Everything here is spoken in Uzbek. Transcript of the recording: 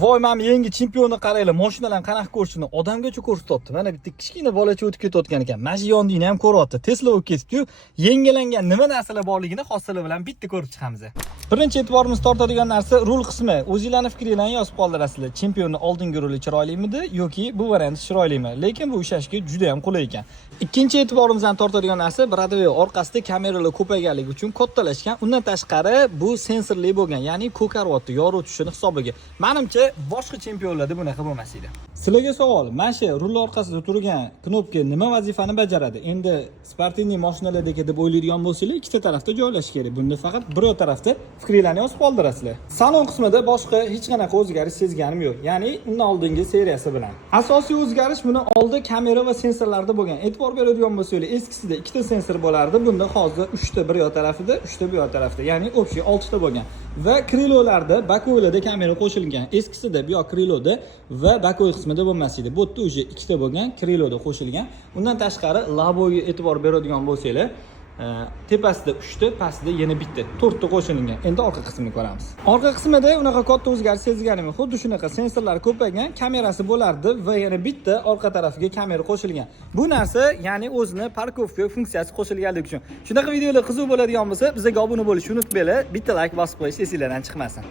Voy, men yangi chempionni qaranglar, mashinalarni qanaqa ko'rishini odamgacha ko'rsatyapti. Mana bitta kichkina bolacha o'tib ketayotgan ekan. Mana shu yondini ham ko'ryapti. Tesla bo'lib ketibdi-yu, yangilangan nima narsalar borligini hosili bilan bitta ko'rib chiqamiz. Birinchi e'tiborimiz tortadigan narsa rul qismi. O'zingizlarning fikringizni yozib qoldirasizlar. Chempionning oldingi ruli chiroylimidi yoki bu variant chiroylimi? Lekin bu ushlashga juda ham qulay ekan. Ikkinchi e'tiborimizdan tortadigan narsa Bradway orqasida kameralar ko'payganligi uchun kattalashgan. Undan tashqari bu sensorli bo'lgan, ya'ni ko'karyapti yoruvchini hisobiga. Menimcha boshqa chempionlarda bunaqa bo'lmas edi. Sizlarga savol, mana shu rul orqasida turgan knopka nima vazifani bajaradi? Endi sportivniy mashinalardagi deb o'ylaydigan bo'lsangiz, ikkita tarafda joylashish kerak. Bunda faqat bir tarafda fikringizni yozib qoldirasizlar. Salon qismida boshqa hech qanaqa o'zgarish sezganim yo'q. Ya'ni undan oldingi seriyasi bilan. Asosiy o'zgarish buni oldi kamera va sensorlarda bo'lgan. E'tibor beradigan bo'lsangiz, eskisida ikkita sensor bo'lardi. Bunda hozir 3 ta bir yoq tarafida, 3 ta bu yoq tarafda. Ya'ni общий 6 ta bo'lgan. Va krilolarda, bakoylarda kamera qo'shilgan. Eskisida bu yoq kriloda va bakoy qismida bo'lmas edi. Bu yerda o'sha ikkita bo'lgan, kriloda qo'shilgan. Undan tashqari laboga e'tibor beradigan bo'lsangiz, tepasida 3 ta, pastida yana bitta, 4 ta qo'shilgan. Endi orqa qismini ko'ramiz. Orqa qismida unaqa katta o'zgarish sezganim yo'q. Xuddi shunaqa sensorlar ko'paygan, kamerasi bo'lardi va yana bitta orqa tarafiga kamera qo'shilgan. Bu narsa, ya'ni o'zini parkovka funksiyasi qo'shilganligi uchun. Shunaqa videolar qiziq bo'ladigan bo'lsa, bizga obuna bo'lishni unutmanglar. Bitta like bosib qo'yish esingizdan chiqmasin.